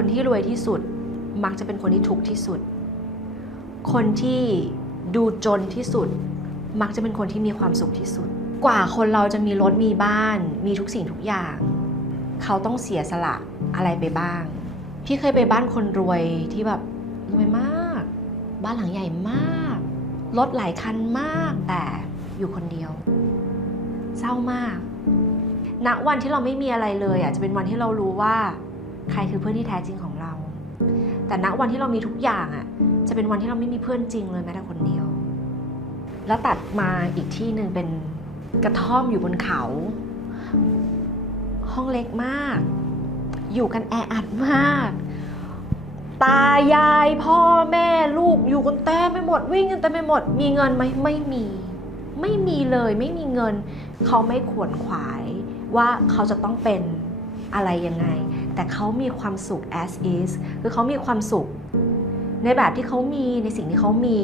คนที่รวยที่สุด มักจะเป็นคนที่ทุกข์ที่สุด คนที่ดูจนที่สุด มักจะเป็นคนที่มีความสุขที่สุด กว่าคนเราจะมีรถมีบ้าน มีทุกสิ่งทุกอย่าง เขาต้องเสียสละอะไรไปบ้าง พี่เคยไปบ้านคนรวยที่แบบรวยมาก บ้านหลังใหญ่มากรถหลายคันมากแต่อยู่คนเดียว เศร้ามากณวันที่เราไม่มีอะไรเลยอะจะเป็นวันที่เรารู้ว่า ใครคือเพื่อนที่แท้จริงของเรา แต่ณวันที่เรามีทุกอย่างอะ จะเป็นวันที่เราไม่มีเพื่อนจริงเลยแม้แต่คนเดียว แล้วตัดมาอีกที่หนึ่งเป็นกระท่อมอยู่บนเขา ห้องเล็กมาก อยู่กันแออัดมาก ตายายพ่อแม่ลูกอยู่กันเต็มไปหมดวิ่งกันเต็มไปหมด มีเงินไหมไม่มี ไม่มีเลยไม่มีเงิน เขาไม่ขวนขวายว่าเขาจะต้องเป็น อะไรยังไง แต่เขามีความสุข as is คือเขามีความสุข ในแบบที่เขามีในสิ่งที่เขามี